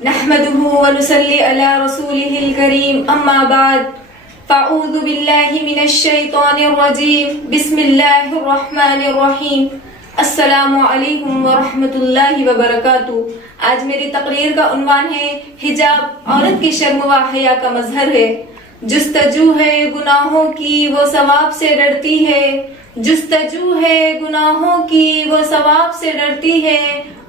نحمده ونصلي على رسوله الكريم اما بعد فاعوذ بالله من الشیطان الرجیم بسم اللہ الرحمن الرحیم السلام علیکم ورحمۃ اللہ وبرکاتہ۔ آج میری تقریر کا عنوان ہے حجاب عورت کی شرم و حیا کا مظہر ہے۔ جستجو ہے گناہوں کی وہ ثواب سے ڈرتی ہے، جستجو ہے گناہوں کی وہ ثواب سے ڈرتی ہے،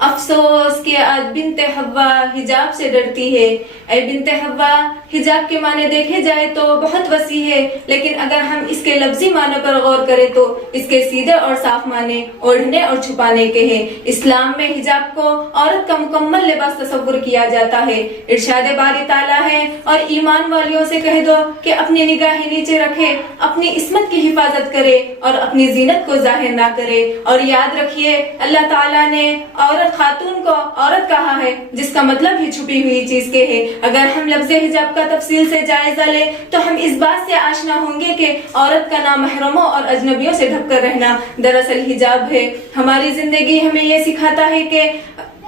افسوس کہ آج بنت حوا حجاب سے ڈرتی ہے۔ اے بنت حوا، حجاب کے معنی دیکھے جائے تو بہت وسیع ہے، لیکن اگر ہم اس کے لفظی معنی پر غور کریں تو اس کے سیدھے اور صاف معنی اوڑھنے اور چھپانے کے ہیں۔ اسلام میں حجاب کو عورت کا مکمل لباس تصور کیا جاتا ہے۔ ارشاد باری تعالیٰ ہے، اور ایمان والیوں سے کہہ دو کہ اپنی نگاہیں نیچے رکھے، اپنی عصمت کی حفاظت کرے اور اپنی زینت کو ظاہر نہ کرے۔ اور یاد رکھیے، اللہ تعالیٰ نے عورت خاتون کو عورت کہا ہے، جس کا مطلب ہی چھپی ہوئی چیز کے ہے۔ اگر ہم لفظ حجاب کا تفصیل سے جائزہ لیں تو ہم اس بات سے آشنا ہوں گے کہ عورت کا نامحرموں اور اجنبیوں سے ڈھک کر رہنا دراصل حجاب ہے۔ ہماری زندگی ہمیں یہ سکھاتا ہے کہ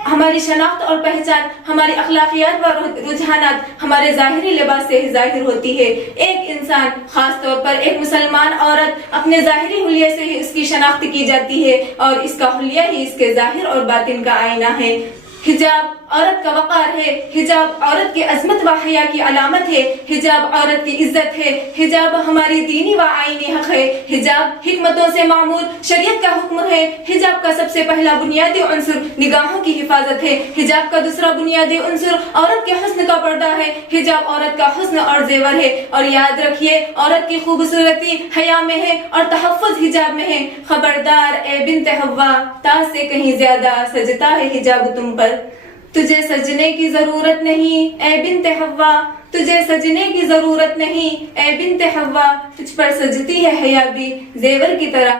ہماری شناخت اور پہچان، ہماری اخلاقیات و رجحانات ہمارے ظاہری لباس سے ظاہر ہوتی ہے۔ ایک انسان، خاص طور پر ایک مسلمان عورت، اپنے ظاہری حلیے سے ہی اس کی شناخت کی جاتی ہے، اور اس کا حلیہ ہی اس کے ظاہر اور باطن کا آئینہ ہے۔ حجاب عورت کا وقار ہے، حجاب عورت کی عظمت و حیا کی علامت ہے، حجاب عورت کی عزت ہے، حجاب ہماری دینی و آئینی حق ہے، حجاب حکمتوں سے معمور شریعت کا حکم ہے۔ حجاب کا سب سے پہلا بنیادی عنصر نگاہوں کی حفاظت ہے۔ حجاب کا دوسرا بنیادی عنصر عورت کے حسن کا پردہ ہے۔ حجاب عورت کا حسن اور زیور ہے، اور یاد رکھیے، عورت کی خوبصورتی حیا میں ہے اور تحفظ حجاب میں ہے۔ خبردار اے بنت حوا، تاج سے کہیں زیادہ سجتا ہے حجاب تم پر۔ تجھے سجنے کی ضرورت نہیں اے بنت حوا، تجھے سجنے کی ضرورت نہیں اے بنت حوا، تجھ پر سجتی ہے حیا بھی زیور کی طرح۔